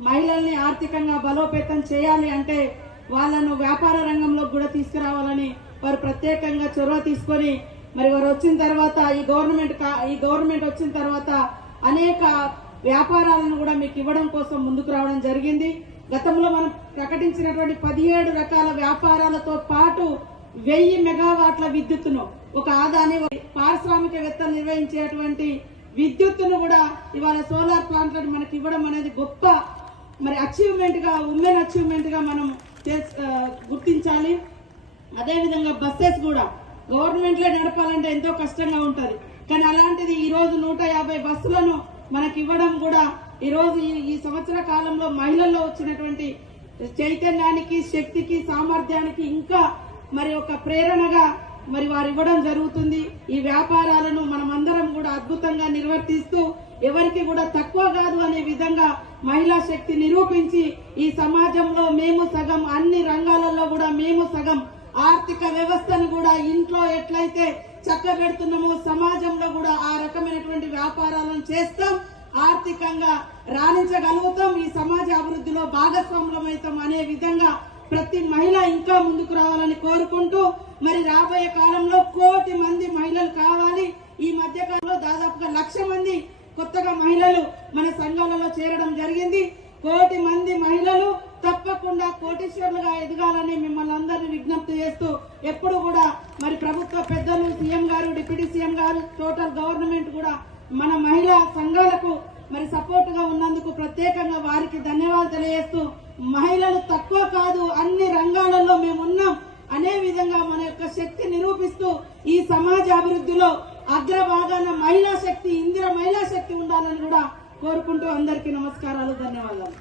మహిళల్ని ఆర్థికంగా బలోపేతం చేయాలి అంటే వాళ్ళను వ్యాపార రంగంలో కూడా తీసుకురావాలని వారు ప్రత్యేకంగా చొరవ తీసుకొని మరి వారు వచ్చిన తర్వాత ఈ గవర్నమెంట్ కా- ఈ గవర్నమెంట్ వచ్చిన తర్వాత అనేక వ్యాపారాలను కూడా మీకు ఇవ్వడం కోసం ముందుకు రావడం జరిగింది. గతంలో మనం ప్రకటించినటువంటి పదిహేడు రకాల వ్యాపారాలతో పాటు వెయ్యి మెగావాట్ల విద్యుత్తును ఒక ఆదాని పారిశ్రామికవేత్తలు నిర్వహించేటువంటి విద్యుత్తును కూడా ఇవాళ సోలార్ ప్లాంట్లను మనకి ఇవ్వడం అనేది గొప్ప మరి అచీవ్మెంట్గా ఉమెన్ అచీవ్మెంట్గా మనం గుర్తించాలి. అదేవిధంగా బస్సెస్ కూడా. గవర్నమెంట్లో నడపాలంటే ఎంతో కష్టంగా ఉంటుంది. కానీ అలాంటిది ఈరోజు నూట యాభై బస్సులను మనకి ఇవ్వడం కూడా ఈరోజు ఈ- ఈ సంవత్సర కాలంలో మహిళల్లో వచ్చినటువంటి చైతన్యానికి శక్తికి సామర్థ్యానికి ఇంకా మరి ఒక ప్రేరణగా మరి వారు ఇవ్వడం జరుగుతుంది. ఈ వ్యాపారాలను మనమందరం కూడా అద్భుతంగా నిర్వర్తిస్తూ ఎవరికి కూడా తక్కువ కాదు అనే విధంగా మహిళా శక్తి నిరూపించి ఈ సమాజంలో మేము సగం అన్ని రంగాలలో కూడా మేము సగం. ఆర్థిక వ్యవస్థను కూడా ఇంట్లో ఎట్లయితే చక్కబెడుతున్నామో సమాజంలో కూడా ఆ రకమైనటువంటి వ్యాపారాలను చేస్తాం ఆర్థికంగా రాణించగలుగుతాం ఈ సమాజ అభివృద్ధిలో భాగస్వాములమవుతాం అనే విధంగా ప్రతి మహిళ ఇంకా ముందుకు రావాలని కోరుకుంటూ మరి రాబోయే కాలంలో కోటి మంది మహిళలు కావాలి. ఈ మధ్య కాలంలో దాదాపుగా లక్ష మంది కొత్తగా మహిళలు మన సంఘాలలో చేరడం జరిగింది. కోటి మంది మహిళలు తప్పకుండా కోటీశ్వరులుగా ఎదగాలని మిమ్మల్ని అందరినీ విజ్ఞప్తి చేస్తూ ఎప్పుడు కూడా మరి ప్రభుత్వ పెద్దలు సీఎం గారు డిప్యూటీ సీఎం గారు టోటల్ గవర్నమెంట్ కూడా మన మహిళా సంఘాలకు మరి సపోర్ట్గా ఉన్నందుకు ప్రత్యేకంగా వారికి ధన్యవాదాలు తెలియజేస్తూ మహిళలు తక్కువ కాదు అన్ని రంగాలలో మేము ఉన్నాం అనే విధంగా మన యొక్క శక్తి నిరూపిస్తూ ఈ సమాజ అభివృద్ధిలో అగ్రభాగాన మహిళా శక్తి ఇందిర మహిళా శక్తి ఉండాలని కూడా కోరుకుంటూ అందరికీ నమస్కారాలు ధన్యవాదాలు.